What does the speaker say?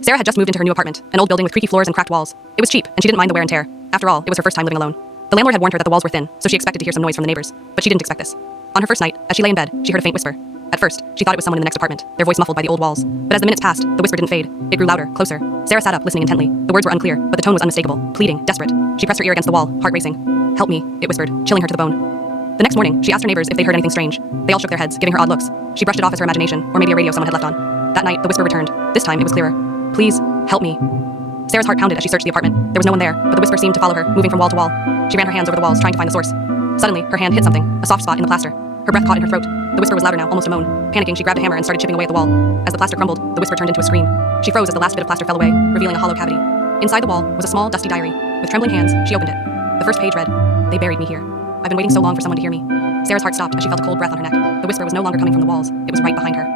Sarah had just moved into her new apartment, an old building with creaky floors and cracked walls. It was cheap, and she didn't mind the wear and tear. After all, it was her first time living alone. The landlord had warned her that the walls were thin, so she expected to hear some noise from the neighbors. But she didn't expect this. On her first night, as she lay in bed, she heard a faint whisper. At first, she thought it was someone in the next apartment, their voice muffled by the old walls. But as the minutes passed, the whisper didn't fade. It grew louder, closer. Sarah sat up, listening intently. The words were unclear, but the tone was unmistakable, pleading, desperate. She pressed her ear against the wall, heart racing. "Help me," it whispered, chilling her to the bone. The next morning, she asked her neighbors if they'd heard anything strange. They all shook their heads, giving her odd looks. She brushed it off as her imagination, or maybe a radio someone had left on. That night, the whisper returned. This time, it was clearer. "Please, help me." Sarah's heart pounded as she searched the apartment. There was no one there, but the whisper seemed to follow her, moving from wall to wall. She ran her hands over the walls, trying to find the source. Suddenly, her hand hit something, a soft spot in the plaster. Her breath caught in her throat. The whisper was louder now, almost a moan. Panicking, she grabbed a hammer and started chipping away at the wall. As the plaster crumbled, the whisper turned into a scream. She froze as the last bit of plaster fell away, revealing a hollow cavity. Inside the wall was a small, dusty diary. With trembling hands, she opened it. The first page read, "They buried me here. I've been waiting so long for someone to hear me." Sarah's heart stopped as she felt a cold breath on her neck. The whisper was no longer coming from the walls. It was right behind her.